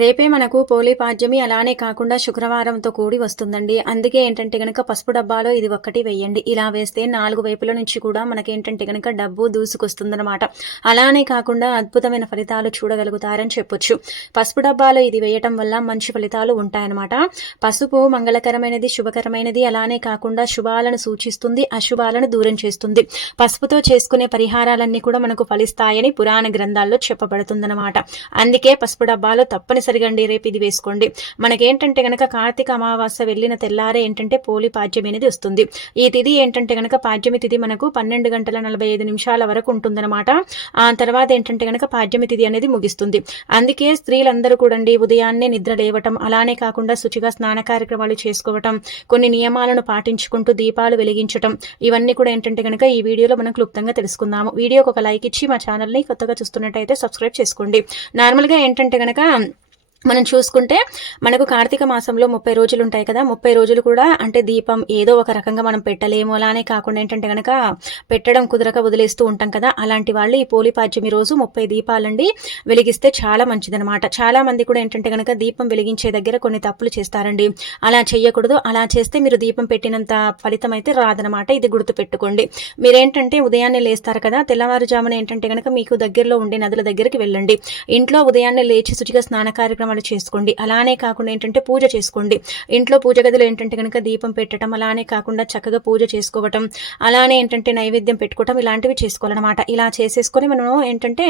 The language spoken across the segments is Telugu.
రేపే మనకు పోలీ పాడ్యమి అలానే కాకుండా శుక్రవారంతో కూడి వస్తుందండి. అందుకే ఏంటంటే గనక పసుపు డబ్బాలో ఇది ఒక్కటి వేయండి. ఇలా వేస్తే నాలుగు వైపుల నుంచి కూడా మనకేంటంటే గనక డబ్బు దూసుకొస్తుందన్నమాట. అలానే కాకుండా అద్భుతమైన ఫలితాలు చూడగలుగుతారని చెప్పొచ్చు. పసుపు డబ్బాలో ఇది వేయటం వల్ల మంచి ఫలితాలు ఉంటాయన్నమాట. పసుపు మంగళకరమైనది శుభకరమైనది అలానే కాకుండా శుభాలను సూచిస్తుంది అశుభాలను దూరం చేస్తుంది. పసుపుతో చేసుకునే పరిహారాలన్నీ కూడా మనకు ఫలిస్తాయని పురాణ గ్రంథాల్లో చెప్పబడుతుందన్నమాట. అందుకే పసుపు డబ్బాలో తప్పని తప్పనిసరిగా అండి రేపు ఇది వేసుకోండి. మనకేంటంటే కనుక కార్తీక అమావాస్య వెళ్ళిన తెల్లారే ఏంటంటే పోలి పాడ్యమి అనేది వస్తుంది. ఈ తిథి ఏంటంటే కనుక పాడ్యమి తిథి మనకు పన్నెండు గంటల నలభై ఐదు నిమిషాల వరకు ఉంటుందన్నమాట. ఆ తర్వాత ఏంటంటే కనుక పాడ్యమి తిథి అనేది ముగిస్తుంది. అందుకే స్త్రీలందరూ కూడా ఉదయాన్నే నిద్ర లేవటం అలానే కాకుండా శుచిగా స్నాన కార్యక్రమాలు చేసుకోవటం కొన్ని నియమాలను పాటించుకుంటూ దీపాలు వెలిగించటం ఇవన్నీ కూడా ఏంటంటే కనుక ఈ వీడియోలో మనం క్లుప్తంగా తెలుసుకుందాము. వీడియోకి ఒక లైక్ ఇచ్చి మా ఛానల్ని కొత్తగా చూస్తున్నట్టయితే సబ్స్క్రైబ్ చేసుకోండి. నార్మల్గా ఏంటంటే కనుక మనం చూసుకుంటే మనకు కార్తీక మాసంలో ముప్పై రోజులు ఉంటాయి కదా. ముప్పై రోజులు కూడా అంటే దీపం ఏదో ఒక రకంగా మనం పెట్టలేము. అలానే కాకుండా ఏంటంటే కనుక పెట్టడం కుదరక వదిలేస్తూ ఉంటాం కదా. అలాంటి వాళ్ళు ఈ పోలిపాడ్యమి రోజు ముప్పై దీపాలండి వెలిగిస్తే చాలా మంచిదనమాట చాలా మంది కూడా ఏంటంటే కనుక దీపం వెలిగించే దగ్గర కొన్ని తప్పులు చేస్తారండి. అలా చేయకూడదు అలా చేస్తే మీరు దీపం పెట్టినంత ఫలితం అయితే రాదనమాట ఇది గుర్తుపెట్టుకోండి. మీరేంటంటే ఉదయాన్నే లేస్తారు కదా. తెల్లవారుజామున ఏంటంటే కనుక మీకు దగ్గరలో ఉండే నదుల దగ్గరికి వెళ్ళండి. ఇంట్లో ఉదయాన్నే లేచి శుచిగా స్నాన కార్యక్రమం వాళ్ళు చేసుకోండి. అలానే కాకుండా ఏంటంటే పూజ చేసుకోండి. ఇంట్లో పూజ గదిలో ఏంటంటే కనుక దీపం పెట్టడం అలానే కాకుండా చక్కగా పూజ చేసుకోవటం అలానే ఏంటంటే నైవేద్యం పెట్టుకోవటం ఇలాంటివి చేసుకోవాలన్నమాట. ఇలా చేసేసుకొని మనం ఏంటంటే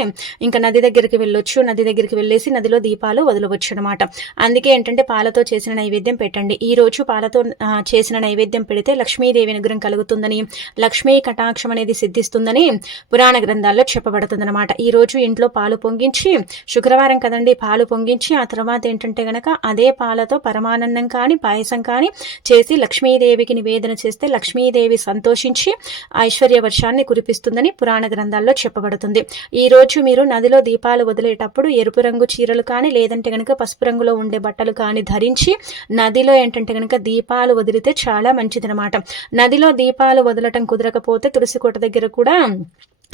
ఇంకా నది దగ్గరికి వెళ్ళొచ్చు నది దగ్గరికి వెళ్ళేసి నదిలో దీపాలు వదలవచ్చు అనమాట అందుకే ఏంటంటే పాలతో చేసిన నైవేద్యం పెట్టండి. ఈ రోజు పాలతో చేసిన నైవేద్యం పెడితే లక్ష్మీదేవి అనుగ్రహం కలుగుతుందని లక్ష్మీ కటాక్షం అనేది సిద్ధిస్తుందని పురాణ గ్రంథాల్లో చెప్పబడుతుంది అనమాట ఈ రోజు ఇంట్లో పాలు పొంగించి శుక్రవారం కదండి పాలు పొంగించి ఆ తర్వాత ఏంటంటే గనక అదే పాలతో పరమానందం కానీ పాయసం కానీ చేసి లక్ష్మీదేవికి నివేదన చేస్తే లక్ష్మీదేవి సంతోషించి ఐశ్వర్య వర్షాన్ని కురిపిస్తుందని పురాణ గ్రంథాల్లో చెప్పబడుతుంది. ఈ రోజు మీరు నదిలో దీపాలు వదిలేటప్పుడు ఎరుపు రంగు చీరలు కానీ లేదంటే గనక పసుపు రంగులో ఉండే బట్టలు కానీ ధరించి నదిలో ఏంటంటే గనక దీపాలు వదిలితే చాలా మంచిదనమాట నదిలో దీపాలు వదలటం కుదరకపోతే తులసి కోట దగ్గర కూడా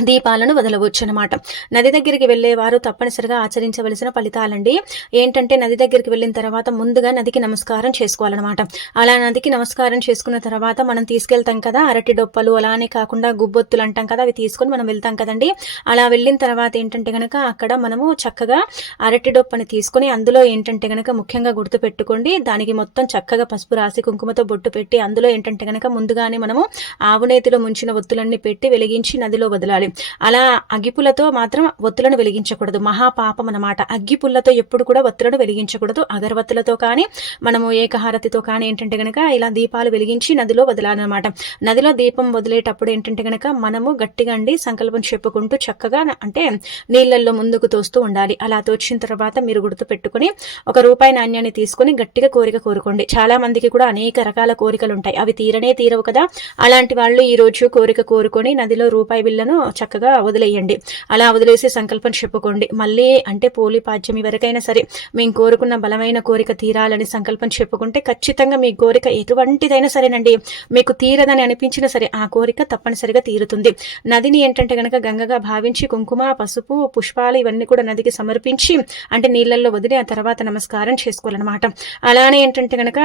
దీపాలను వదలవచ్చు అనమాట నది దగ్గరికి వెళ్ళేవారు తప్పనిసరిగా ఆచరించవలసిన ఫలితాలండి. ఏంటంటే నది దగ్గరికి వెళ్ళిన తర్వాత ముందుగా నదికి నమస్కారం చేసుకోవాలన్నమాట. అలా నదికి నమస్కారం చేసుకున్న తర్వాత మనం తీసుకెళ్తాం కదా అరటి డొప్పలు అలానే కాకుండా గుబ్బొత్తులు అంటాం కదా అవి తీసుకొని మనం వెళ్తాం కదండి. అలా వెళ్ళిన తర్వాత ఏంటంటే గనక అక్కడ మనము చక్కగా అరటి డొప్పని తీసుకొని అందులో ఏంటంటే గనక ముఖ్యంగా గుర్తు పెట్టుకోండి దానికి మొత్తం చక్కగా పసుపు రాసి కుంకుమతో బొట్టు పెట్టి అందులో ఏంటంటే గనక ముందుగానే మనము ఆవునేతిలో ముంచిన ఒత్తులన్నీ పెట్టి వెలిగించి నదిలో వదలాలి. అలా అగ్గిపుల్లతో మాత్రం ఒత్తులను వెలిగించకూడదు. మహాపాపం అనమాట అగ్గిపుల్లతో ఎప్పుడు కూడా ఒత్తులను వెలిగించకూడదు. అగరవత్తులతో కానీ మనము ఏకహారతితో కానీ ఏంటంటే గనక ఇలా దీపాలు వెలిగించి నదిలో వదలాలన్నమాట. నదిలో దీపం వదిలేటప్పుడు ఏంటంటే గనక మనము గట్టిగా అండి సంకల్పం చెప్పుకుంటూ చక్కగా అంటే నీళ్ళల్లో ముందుకు తోస్తూ ఉండాలి. అలా తోచిన తర్వాత మీరు గుర్తు పెట్టుకుని ఒక రూపాయి నాణ్యాన్ని తీసుకుని గట్టిగా కోరిక కోరుకోండి. చాలా మందికి కూడా అనేక రకాల కోరికలు ఉంటాయి. అవి తీరనే తీరవు కదా. అలాంటి వాళ్ళు ఈ రోజు కోరిక కోరుకొని నదిలో రూపాయి బిల్లను చక్కగా వదిలేయండి. అలా వదిలేసి సంకల్పం చెప్పుకోండి. మళ్ళీ అంటే పోలి పాద్యం వరకైనా సరే మేము కోరుకున్న బలమైన కోరిక తీరాలని సంకల్పం చెప్పుకుంటే ఖచ్చితంగా మీ కోరిక ఎటువంటిదైనా సరేనండి. మీకు తీరదని అనిపించినా సరే ఆ కోరిక తప్పనిసరిగా తీరుతుంది. నదిని ఏంటంటే గనక గంగగా భావించి కుంకుమ పసుపు పుష్పాలు ఇవన్నీ కూడా నదికి సమర్పించి అంటే నీళ్ళల్లో వదిలి ఆ తర్వాత నమస్కారం చేసుకోవాలన్నమాట. అలానే ఏంటంటే గనక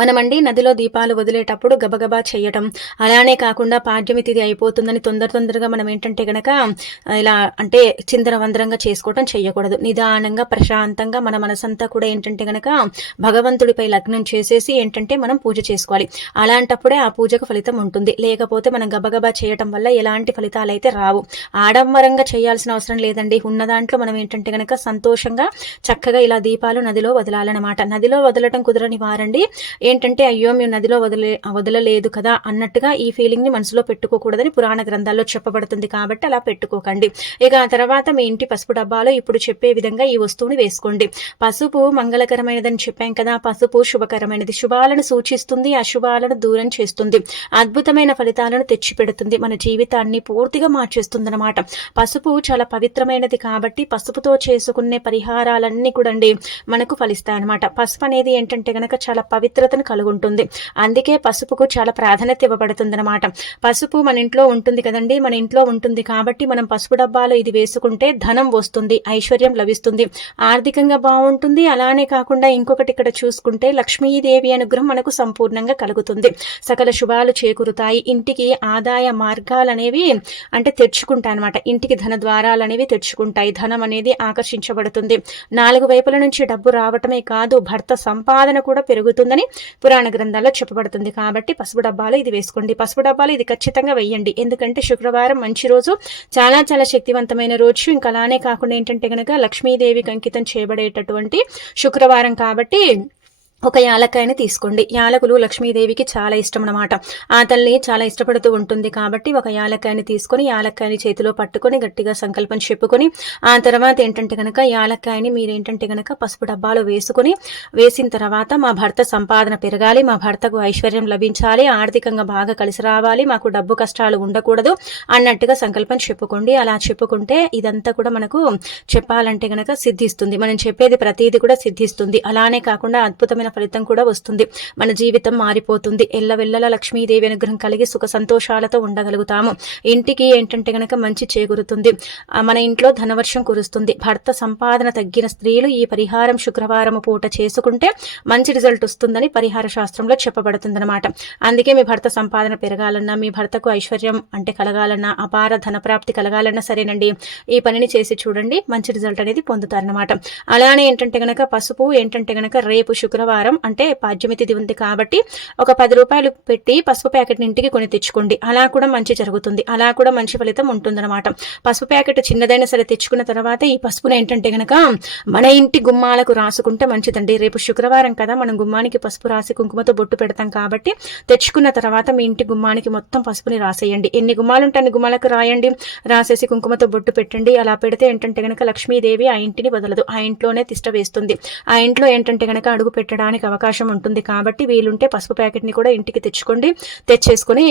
మనమండి నదిలో దీపాలు వదిలేటప్పుడు గబగబా చేయటం. అలానే కాకుండా పాడ్యమి తిది అయిపోతుందని తొందర తొందరగా మనం ఏంటంటే గనక ఇలా అంటే చిందరవందరంగా చేసుకోవటం చేయకూడదు. నిదానంగా ప్రశాంతంగా మన మనసంతా కూడా ఏంటంటే గనక భగవంతుడిపై లగ్నం చేసేసి ఏంటంటే మనం పూజ చేసుకోవాలి. అలాంటప్పుడే ఆ పూజకు ఫలితం ఉంటుంది. లేకపోతే మనం గబగబా చేయటం వల్ల ఎలాంటి ఫలితాలు అయితే రావు. ఆడంబరంగా చేయాల్సిన అవసరం లేదండి. ఉన్న దాంట్లో మనం ఏంటంటే గనక సంతోషంగా చక్కగా ఇలా దీపాలు నదిలో వదలాలన్నమాట. నదిలో వదలటం కుదరని వారండి. ఏంటంటే అయ్యో మేము నదిలో వదిలే వదలలేదు కదా అన్నట్టుగా ఈ ఫీలింగ్ని మనసులో పెట్టుకోకూడదని పురాణ గ్రంథాల్లో చెప్పబడుతుంది కాబట్టి అలా పెట్టుకోకండి. ఇక ఆ తర్వాత మీ ఇంటి పసుపు డబ్బాలో ఇప్పుడు చెప్పే విధంగా ఈ వస్తువుని వేసుకోండి. పసుపు మంగళకరమైనదని చెప్పాం కదా పసుపు శుభకరమైనది. శుభాలను సూచిస్తుంది అశుభాలను దూరం చేస్తుంది. అద్భుతమైన ఫలితాలను తెచ్చిపెడుతుంది. మన జీవితాన్ని పూర్తిగా మార్చేస్తుంది అనమాట పసుపు చాలా పవిత్రమైనది కాబట్టి పసుపుతో చేసుకునే పరిహారాలన్నీ కూడా మనకు ఫలిస్తాయి అనమాట పసుపు అనేది ఏంటంటే గనక చాలా పవిత్ర పవిత్రతను కలుగుంటుంది. అందుకే పసుపుకు చాలా ప్రాధాన్యత ఇవ్వబడుతుంది పసుపు మన ఇంట్లో ఉంటుంది కదండి మన ఇంట్లో ఉంటుంది కాబట్టి మనం పసుపు డబ్బాలో ఇది వేసుకుంటే ధనం వస్తుంది ఐశ్వర్యం లభిస్తుంది. ఆర్థికంగా బాగుంటుంది అలానే కాకుండా ఇంకొకటి ఇక్కడ చూసుకుంటే లక్ష్మీదేవి అనుగ్రహం మనకు సంపూర్ణంగా కలుగుతుంది. సకల శుభాలు చేకూరుతాయి. ఇంటికి ఆదాయ మార్గాలు అనేవి అంటే తెచ్చుకుంటాయి అనమాట ఇంటికి ధన ద్వారాలు అనేవి తెచ్చుకుంటాయి ధనం అనేది ఆకర్షించబడుతుంది. నాలుగు వైపుల నుంచి డబ్బు రావటమే కాదు భర్త సంపాదన కూడా పెరుగుతుందని పురాణ గ్రంథాల్లో చెప్పబడుతుంది కాబట్టి పసుపు డబ్బాలు ఇది వేసుకోండి. పసుపు డబ్బాలు ఇది ఖచ్చితంగా వెయ్యండి ఎందుకంటే శుక్రవారం మంచి రోజు చాలా చాలా శక్తివంతమైన రోజు. ఇంకా అలానే కాకుండా ఏంటంటే కనుక లక్ష్మీదేవికి అంకితం చేయబడేటటువంటి శుక్రవారం కాబట్టి ఒక యాలక్కాయని తీసుకోండి. యాలకులు లక్ష్మీదేవికి చాలా ఇష్టం అనమాట ఆ తల్లి చాలా ఇష్టపడుతూ ఉంటుంది కాబట్టి ఒక యాలక్కాయని తీసుకొని యాలక్కాయని చేతిలో పట్టుకొని గట్టిగా సంకల్పం చెప్పుకొని ఆ తర్వాత ఏంటంటే కనుక యాలక్కాయని మీరేంటంటే కనుక పసుపు డబ్బాలో వేసుకొని వేసిన తర్వాత మా భర్త సంపాదన పెరగాలి మా భర్తకు ఐశ్వర్యం లభించాలి ఆర్థికంగా బాగా కలిసి రావాలి మాకు డబ్బు కష్టాలు ఉండకూడదు అన్నట్టుగా సంకల్పం చెప్పుకోండి. అలా చెప్పుకుంటే ఇదంతా కూడా మనకు చెప్పాలంటే కనుక సిద్ధిస్తుంది. మనం చెప్పేది ప్రతిదీ కూడా సిద్ధిస్తుంది. అలానే కాకుండా అద్భుతమైన ఫలితం కూడా వస్తుంది. మన జీవితం మారిపోతుంది. ఎల్లవెల్లల లక్ష్మీదేవి అనుగ్రహం కలిగి సుఖ సంతోషాలతో ఉండగలుగుతాము. ఇంటికి ఏంటంటే గనక మంచి చేకూరుతుంది. మన ఇంట్లో ధనవర్షం కురుస్తుంది. భర్త సంపాదన తగ్గిన స్త్రీలు ఈ పరిహారం శుక్రవారం పూట చేసుకుంటే మంచి రిజల్ట్ వస్తుందని పరిహార శాస్త్రంలో చెప్పబడుతుందన్నమాట. అందుకే మీ భర్త సంపాదన పెరగాలన్నా మీ భర్తకు ఐశ్వర్యం అంటే కలగాలన్నా అపార ధనప్రాప్తి కలగాలన్నా సరేనండి. ఈ పనిని చేసి చూడండి. మంచి రిజల్ట్ అనేది పొందుతారన్నమాట. అలానే ఏంటంటే గనక పసుపు ఏంటంటే గనక రేపు శుక్రవారం వారం అంటే పాడ్యమి తిథి ఉంది కాబట్టి ఒక పది రూపాయలు పెట్టి పసుపు ప్యాకెట్ ఇంటికి కొని తెచ్చుకోండి. అలా కూడా మంచి జరుగుతుంది. అలా కూడా మంచి ఫలితం ఉంటుందన్నమాట. పసుపు ప్యాకెట్ చిన్నదైనా సరే తెచ్చుకున్న తర్వాత ఈ పసుపును ఏంటంటే గనక మన ఇంటి గుమ్మాలకు రాసుకుంటే మంచిదండి. రేపు శుక్రవారం కదా మనం గుమ్మానికి పసుపు రాసి కుంకుమతో బొట్టు పెడతాం కాబట్టి తెచ్చుకున్న తర్వాత మీ ఇంటి గుమ్మానికి మొత్తం పసుపుని రాసేయండి. ఎన్ని గుమ్మాలు ఉంటే అన్ని గుమ్మాలకు రాయండి. రాసేసి కుంకుమతో బొట్టు పెట్టండి. అలా పెడితే ఏంటంటే గనక లక్ష్మీదేవి ఆ ఇంటిని వదలదు. ఆ ఇంట్లోనే తిష్ట వేస్తుంది. ఆ ఇంట్లో ఏంటంటే గనక అడుగు పెట్టడానికి రావడానికి అవకాశం ఉంటుంది కాబట్టి వీలుంటే పసుపు ప్యాకెట్ని కూడా ఇంటికి తెచ్చుకోండి. తెచ్చేసుకొని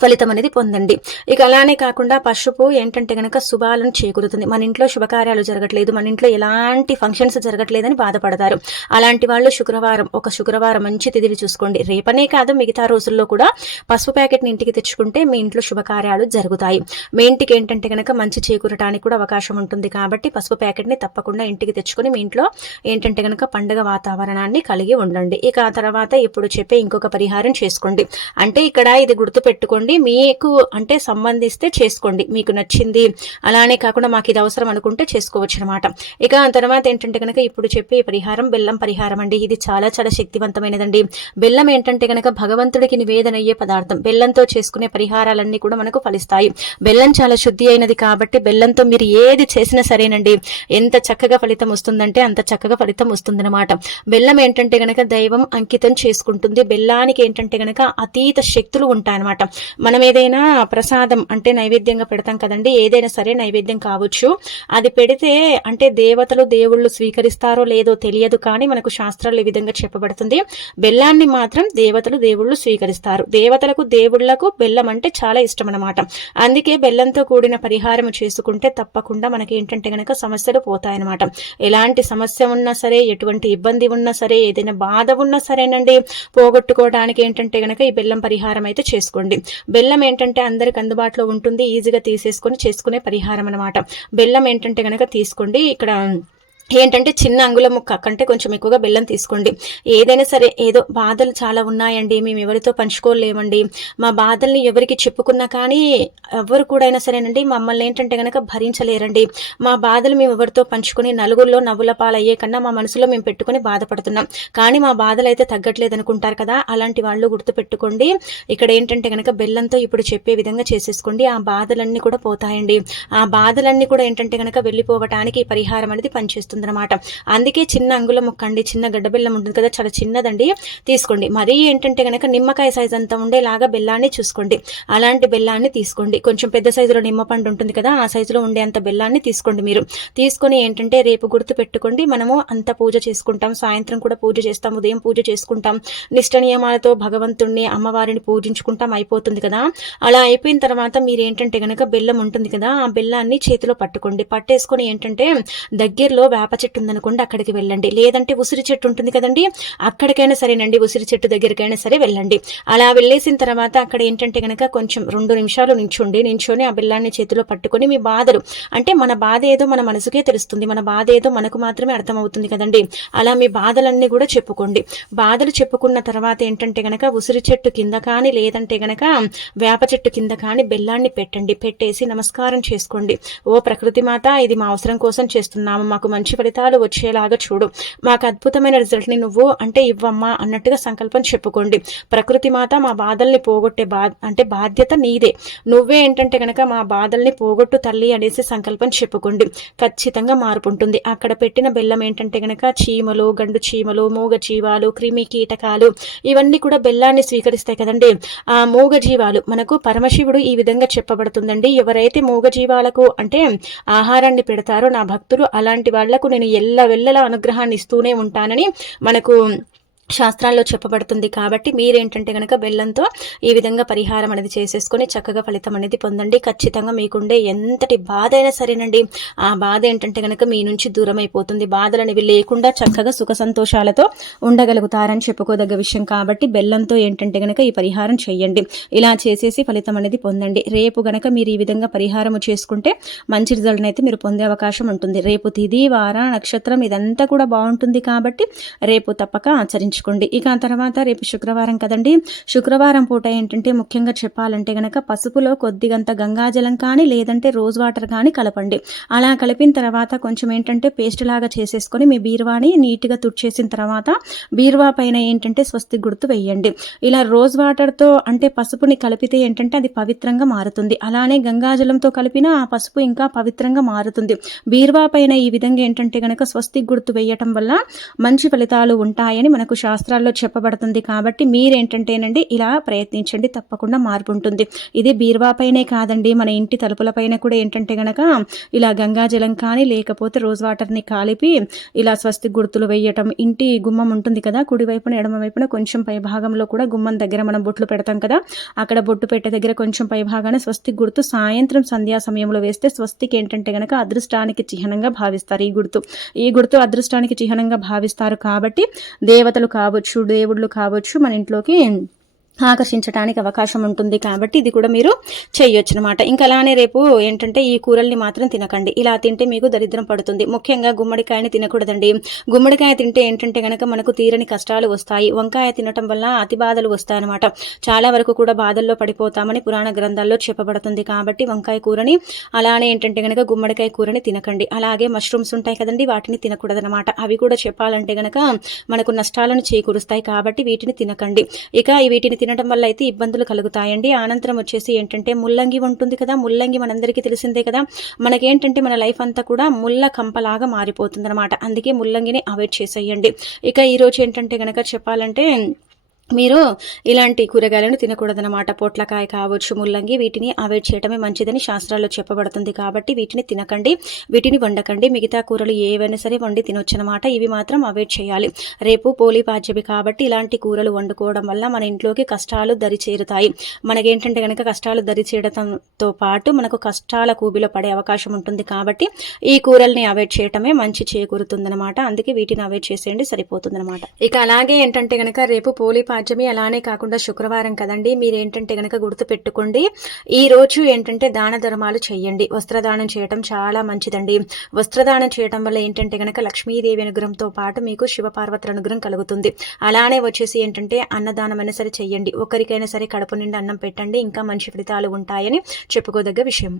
ఫలితం అనేది పొందండి. ఇక అలానే కాకుండా పసుపు ఏంటంటే కనుక శుభాలను చేకూరుతుంది. మన ఇంట్లో శుభకార్యాలు జరగట్లేదు మన ఇంట్లో ఎలాంటి ఫంక్షన్స్ జరగట్లేదని బాధపడతారు. అలాంటి వాళ్ళు శుక్రవారం ఒక శుక్రవారం మంచి తిథిని చూసుకోండి. రేపనే కాదు మిగతా రోజుల్లో కూడా పసుపు ప్యాకెట్ని ఇంటికి తెచ్చుకుంటే మీ ఇంట్లో శుభకార్యాలు జరుగుతాయి. మీ ఇంటికి ఏంటంటే కనుక మంచి చేకూరటానికి కూడా అవకాశం ఉంటుంది కాబట్టి పసుపు ప్యాకెట్ని తప్పకుండా ఇంటికి తెచ్చుకొని మీ ఇంట్లో ఏంటంటే కనుక పండుగ వాతావరణాన్ని కలిగి ఉండండి. ఇక ఆ తర్వాత ఇప్పుడు చెప్పే ఇంకొక పరిహారం చేసుకోండి. అంటే ఇక్కడ ఇది గుర్తు పెట్టుకోండి చేసుకోండి. మీకు అంటే సంబంధిస్తే చేసుకోండి. మీకు నచ్చింది. అలానే కాకుండా మాకు ఇది అవసరం అనుకుంటే చేసుకోవచ్చు అనమాట ఇక తర్వాత ఏంటంటే కనుక ఇప్పుడు చెప్పే పరిహారం బెల్లం పరిహారం అండి. ఇది చాలా చాలా శక్తివంతమైనదండి. బెల్లం ఏంటంటే కనుక భగవంతుడికి నివేదన అయ్యే పదార్థం. బెల్లంతో చేసుకునే పరిహారాలన్నీ కూడా మనకు ఫలిస్తాయి. బెల్లం చాలా శుద్ధి అయినది కాబట్టి బెల్లంతో మీరు ఏది చేసినా సరేనండి. ఎంత చక్కగా ఫలితం వస్తుందంటే అంత చక్కగా ఫలితం వస్తుందన్నమాట. బెల్లం ఏంటంటే గనక దైవం అంకితం చేసుకుంటుంది. బెల్లానికి ఏంటంటే గనక అతీత శక్తులు ఉంటాయన్నమాట. మనం ఏదైనా ప్రసాదం అంటే నైవేద్యంగా పెడతాం కదండి ఏదైనా సరే నైవేద్యం కావచ్చు. అది పెడితే అంటే దేవతలు దేవుళ్ళు స్వీకరిస్తారో లేదో తెలియదు కానీ మనకు శాస్త్రాలు ఈ విధంగా చెప్పబడుతుంది. బెల్లాన్ని మాత్రం దేవతలు దేవుళ్ళు స్వీకరిస్తారు. దేవతలకు దేవుళ్ళకు బెల్లం అంటే చాలా ఇష్టం అనమాట అందుకే బెల్లంతో కూడిన పరిహారం చేసుకుంటే తప్పకుండా మనకి ఏంటంటే గనక సమస్యలు పోతాయన్నమాట. ఎలాంటి సమస్య ఉన్నా సరే ఎటువంటి ఇబ్బంది ఉన్నా సరే ఏదైనా బాధ ఉన్నా సరేనండి పోగొట్టుకోవడానికి ఏంటంటే గనక ఈ బెల్లం పరిహారం అయితే చేసుకోండి. బెల్లం ఏంటంటే అందరికి అందుబాటులో ఉంటుంది ఈజీగా తీసేసుకొని చేసుకునే పరిహారం అనమాట బెల్లం ఏంటంటే కనుక తీసుకోండి ఇక్కడ ఏంటంటే చిన్న అంగుళ ముక్క కంటే కొంచెం ఎక్కువగా బెల్లం తీసుకోండి. ఏదైనా సరే ఏదో బాధలు చాలా ఉన్నాయండి. మేము ఎవరితో పంచుకోలేమండి. మా బాధల్ని ఎవరికి చెప్పుకున్నా కానీ ఎవరు కూడా అయినా సరేనండి మమ్మల్ని ఏంటంటే కనుక భరించలేరండి. మా బాధలు మేము ఎవరితో పంచుకొని నలుగురిలో నవ్వుల పాలయ్యే కన్నా మా మనసులో మేము పెట్టుకుని బాధపడుతున్నాం. కానీ మా బాధలు అయితే తగ్గట్లేదు అనుకుంటారు కదా అలాంటి వాళ్ళు గుర్తుపెట్టుకోండి. ఇక్కడ ఏంటంటే కనుక బెల్లంతో ఇప్పుడు చెప్పే విధంగా చేసేసుకోండి. ఆ బాధలన్నీ కూడా పోతాయండి. ఆ బాధలన్నీ కూడా ఏంటంటే కనుక వెళ్ళిపోవటానికి పరిహారం అనేది పనిచేస్తుంది. అనమాట అందుకే చిన్న అంగుళం ముక్కండి చిన్న గడ్డ బెల్లం ఉంటుంది కదా చాలా చిన్నదండి. తీసుకోండి. మరీ ఏంటంటే కనుక నిమ్మకాయ సైజ్ అంతా ఉండేలాగా బెల్లాన్ని చూసుకోండి. అలాంటి బెల్లాన్ని తీసుకోండి. కొంచెం పెద్ద సైజులో నిమ్మపండు ఉంటుంది కదా ఆ సైజులో ఉండే అంత బెల్లాన్ని తీసుకోండి మీరు. తీసుకొని ఏంటంటే రేపు గుర్తు పెట్టుకోండి. మనము అంత పూజ చేసుకుంటాం. సాయంత్రం కూడా పూజ చేస్తాం. ఉదయం పూజ చేసుకుంటాం. నిష్ట నియమాలతో భగవంతుణ్ణి అమ్మవారిని పూజించుకుంటాం. అయిపోతుంది కదా. అలా అయిపోయిన తర్వాత మీరు ఏంటంటే కనుక బెల్లం ఉంటుంది కదా ఆ బెల్లాన్ని చేతిలో పట్టుకోండి. పట్టేసుకొని ఏంటంటే దగ్గరలో వేప చెట్టు ఉందనుకోండి అక్కడికి వెళ్ళండి. లేదంటే ఉసిరి చెట్టు ఉంటుంది కదండి? అక్కడికైనా సరేనండి ఉసిరి చెట్టు దగ్గరికైనా సరే వెళ్ళండి. అలా వెళ్ళేసిన తర్వాత అక్కడ ఏంటంటే కనుక కొంచెం రెండు నిమిషాలు నించుండి నించుని ఆ బెల్లాన్ని చేతిలో పట్టుకొని మీ బాధలు అంటే మన బాధ ఏదో మన మనసుకే తెలుస్తుంది మన బాధ ఏదో మనకు మాత్రమే అర్థమవుతుంది కదండి? అలా మీ బాధలన్నీ కూడా చెప్పుకోండి. బాధలు చెప్పుకున్న తర్వాత ఏంటంటే గనక ఉసిరి చెట్టు కింద కానీ లేదంటే గనక వేప చెట్టు కింద కానీ బెల్లాన్ని పెట్టండి. పెట్టేసి నమస్కారం చేసుకోండి. ఓ ప్రకృతి మాత ఇది మా అవసరం కోసం చేస్తున్నాము మాకు మంచి ఫలితాలు వచ్చేలాగా చూడు. మాకు అద్భుతమైన రిజల్ట్ని నువ్వు అంటే ఇవ్వమ్మా అన్నట్టుగా సంకల్పం చెప్పుకోండి. ప్రకృతి మాత మా బాధల్ని పోగొట్టే బా అంటే బాధ్యత నీదే. నువ్వే ఏంటంటే కనుక మా బాధల్ని పోగొట్టు తల్లి అనేసి సంకల్పం చెప్పుకోండి. ఖచ్చితంగా మార్పు ఉంటుంది. అక్కడ పెట్టిన బెల్లం ఏంటంటే కనుక చీమలు గండు చీమలు మూగ జీవాలు క్రిమి కీటకాలు ఇవన్నీ కూడా బెల్లాన్ని స్వీకరిస్తాయి కదండి. ఆ మూగ జీవాలు మనకు పరమశివుడు ఈ విధంగా చెప్పబడుతుందండి. ఎవరైతే మూగ జీవాలకు అంటే ఆహారాన్ని పెడతారో నా భక్తులు అలాంటి వాళ్ళ నేను ఎల్ల వెళ్ళలా అనుగ్రహాన్ని ఇస్తూనే ఉంటానని మనకు శాస్త్రాల్లో చెప్పబడుతుంది కాబట్టి మీరేంటంటే కనుక బెల్లంతో ఈ విధంగా పరిహారం అనేది చేసేసుకొని చక్కగా ఫలితం అనేది పొందండి. ఖచ్చితంగా మీకుండే ఎంతటి బాధ అయినా సరేనండి. ఆ బాధ ఏంటంటే కనుక మీ నుంచి దూరం అయిపోతుంది బాధలు అనేవి లేకుండా చక్కగా సుఖ సంతోషాలతో ఉండగలుగుతారని చెప్పుకోదగ్గ విషయం కాబట్టి బెల్లంతో ఏంటంటే కనుక ఈ పరిహారం చేయండి ఇలా చేసేసి ఫలితం అనేది పొందండి. రేపు గనక మీరు ఈ విధంగా పరిహారం చేసుకుంటే మంచి రిజల్ట్ అయితే మీరు పొందే అవకాశం ఉంటుంది. రేపు తిది వార నక్షత్రం ఇదంతా కూడా బాగుంటుంది కాబట్టి రేపు తప్పక ఆచరించు ఉంచుకోండి ఇక తర్వాత రేపు శుక్రవారం కదండి. శుక్రవారం పూట ఏంటంటే ముఖ్యంగా చెప్పాలంటే గనక పసుపులో కొద్దిగంత గంగాజలం కానీ లేదంటే రోజ్ వాటర్ కానీ కలపండి. అలా కలిపిన తర్వాత కొంచెం ఏంటంటే పేస్ట్ లాగా చేసేసుకొని మీ బీరువాని నీట్గా తుడిచేసిన తర్వాత బీరువా పైన ఏంటంటే స్వస్తి గుర్తు వేయండి. ఇలా రోజ్ వాటర్తో అంటే పసుపుని కలిపితే ఏంటంటే అది పవిత్రంగా మారుతుంది. అలానే గంగాజలంతో కలిపిన ఆ పసుపు ఇంకా పవిత్రంగా మారుతుంది. బీరువా పైన ఈ విధంగా ఏంటంటే గనక స్వస్తి గుర్తు వేయటం వల్ల మంచి ఫలితాలు ఉంటాయని మనకు శాస్త్రాల్లో చెప్పబడుతుంది కాబట్టి మీరేంటంటేనండి ఇలా ప్రయత్నించండి తప్పకుండా మార్పు ఉంటుంది ఇది బీర్వాపైనే కాదండి మన ఇంటి తలుపులపైన కూడా ఏంటంటే గనక ఇలా గంగాజలం కానీ లేకపోతే రోజ్ వాటర్ని కాలిపి ఇలా స్వస్తి గుర్తులు వేయటం ఇంటి గుమ్మం ఉంటుంది కదా కుడివైపున ఎడమ వైపున కొంచెం పై భాగంలో కూడా గుమ్మం దగ్గర మనం బొట్లు పెడతాం కదా అక్కడ బొట్టు పెట్టే దగ్గర కొంచెం పై భాగాన స్వస్తి గుర్తు సాయంత్రం సంధ్యా సమయంలో వేస్తే స్వస్తికి ఏంటంటే గనక అదృష్టానికి చిహ్నంగా భావిస్తారు ఈ గుర్తు. ఈ గుర్తు అదృష్టానికి చిహ్నంగా భావిస్తారు కాబట్టి దేవతలు కావచ్చు దేవుళ్ళు కావచ్చు మన ఇంట్లోకి ఆకర్షించడానికి అవకాశం ఉంటుంది కాబట్టి ఇది కూడా మీరు చేయొచ్చు అనమాట ఇంకా అలానే రేపు ఏంటంటే ఈ కూరల్ని మాత్రం తినకండి. ఇలా తింటే మీకు దరిద్రం పడుతుంది. ముఖ్యంగా గుమ్మడికాయని తినకూడదండి. గుమ్మడికాయ తింటే ఏంటంటే గనక మనకు తీరని కష్టాలు వస్తాయి. వంకాయ తినటం వల్ల అతి బాధలు వస్తాయన్నమాట. చాలా వరకు కూడా బాధల్లో పడిపోతామని పురాణ గ్రంథాల్లో చెప్పబడుతుంది కాబట్టి వంకాయ కూరని అలానే ఏంటంటే కనుక గుమ్మడికాయ కూరని తినకండి. అలాగే మష్రూమ్స్ ఉంటాయి కదండి వాటిని తినకూడదనమాట అవి కూడా చెప్పాలంటే కనుక మనకు నష్టాలను చేకూరుస్తాయి కాబట్టి వీటిని తినకండి. ఇక వీటిని తినడం వల్ల అయితే ఇబ్బందులు కలుగుతాయండి. అనంతరం వచ్చేసి ఏంటంటే ముల్లంగి ఉంటుంది కదా ముల్లంగి మనందరికీ తెలిసిందే కదా. మనకేంటంటే మన లైఫ్ అంతా కూడా ముళ్ళ కంపలాగా మారిపోతుంది అనమాట అందుకే ముల్లంగిని అవాయిడ్ చేసేయండి. ఇక ఈరోజు ఏంటంటే కనుక చెప్పాలంటే మీరు ఇలాంటి కూరగాయలను తినకూడదనమాట పొట్లకాయ కావచ్చు ముల్లంగి వీటిని అవాయిడ్ చేయడమే మంచిదని శాస్త్రాల్లో చెప్పబడుతుంది కాబట్టి వీటిని తినకండి వీటిని వండకండి. మిగతా కూరలు ఏవైనా సరే వండి తినొచ్చనమాట ఇవి మాత్రం అవాయిడ్ చేయాలి. రేపు పోలీ పాజ్యమి కాబట్టి ఇలాంటి కూరలు వండుకోవడం వల్ల మన ఇంట్లోకి కష్టాలు దరి చేరుతాయి. మనకేంటంటే కనుక కష్టాలు దరి చేరడంతో పాటు మనకు కష్టాల కూబిలో పడే అవకాశం ఉంటుంది కాబట్టి ఈ కూరల్ని అవాయిడ్ చేయటమే మంచి చేకూరుతుందనమాట అందుకే వీటిని అవాయిడ్ చేసేయండి సరిపోతుందనమాట ఇక అలాగే ఏంటంటే కనుక రేపు పోలీ పాడ్యమి అలానే కాకుండా శుక్రవారం కదండి. మీరు ఏంటంటే కనుక గుర్తు పెట్టుకోండి ఈ రోజు ఏంటంటే దాన ధర్మాలు చేయండి. వస్త్రదానం చేయటం చాలా మంచిదండి. వస్త్రదానం చేయటం వల్ల ఏంటంటే కనుక లక్ష్మీదేవి అనుగ్రహంతో పాటు మీకు శివపార్వతుల అనుగ్రహం కలుగుతుంది. అలానే వచ్చేసి ఏంటంటే అన్నదానం అయినా సరే చెయ్యండి ఒకరికైనా సరే కడుపు నిండి అన్నం పెట్టండి. ఇంకా మంచి ఫలితాలు ఉంటాయని చెప్పుకోదగ్గ విషయం.